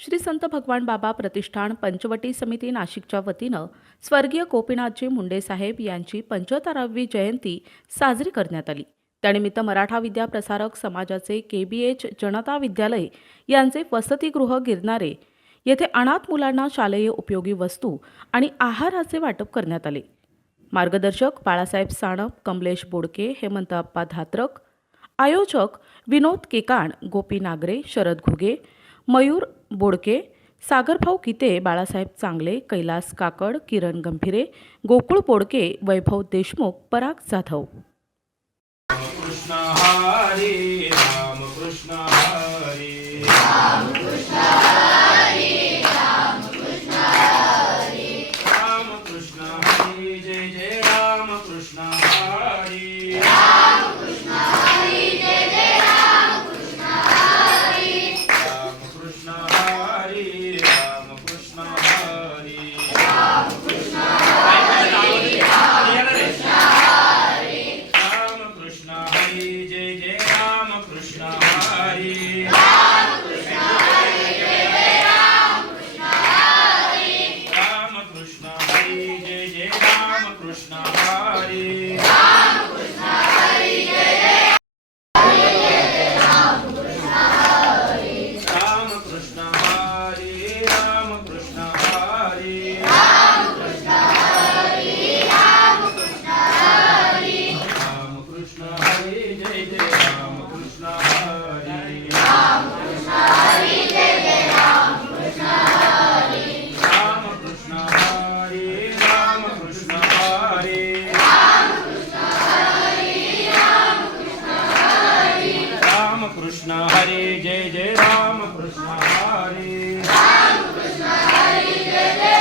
श्री संत भगवान बाबा प्रतिष्ठान पंचवटी समिती नाशिकच्या वतीनं स्वर्गीय गोपीनाथजी मुंडे साहेब यांची 75वी जयंती साजरी करण्यात आली। त्यानिमित्त मराठा विद्या प्रसारक समाजाचे KBH जनता विद्यालय यांचे वसतिगृह गिरणारे येथे अनाथ मुलांना शालेय उपयोगी वस्तू आणि आहाराचे वाटप करण्यात आले। मार्गदर्शक बाळासाहेब सानप, कमलेश बोडके, हेमंत अप्पा धात्रक, आयोजक विनोद केकाण, गोपी नागरे, शरद घुगे, मयूर बोडके, सागरभाऊ किते, बाळासाहेब चांगले, कैलास काकड, किरण गंभीरे, गोकुळ बोडके, वैभव देशमुख, पराग जाधव। कृष्ण हरी राम कृष्ण हरी राम कृष्ण हरी राम कृष्ण हरी राम कृष्ण हरी जय जय राम कृष्ण हरी राम कृष्ण हरी जय जय राम कृष्ण हरी राम कृष्ण हरी राम कृष्ण हरी राम कृष्ण हरी राम कृष्ण हरी जय जय राम कृष्ण हरी राम कृष्ण हरी जय जय राम कृष्ण हरी राम कृष्ण हरी जय जय राम कृष्ण हरी राम कृष्ण हरी जय जय राम कृष्ण हरी राम कृष्ण हरी राम कृष्ण हरी राम कृष्ण हरी राम कृष्ण हरी राम कृष्ण हरी जय जय राम कृष्ण हरी राम कृष्ण हरी जय जय राम कृष्ण हरी राम कृष्ण हरी राम कृष्ण हरी राम कृष्ण हरी राम कृष्ण हरी राम कृष्ण हरी जय जय राम कृष्ण हरी राम कृष्ण हरी जय जय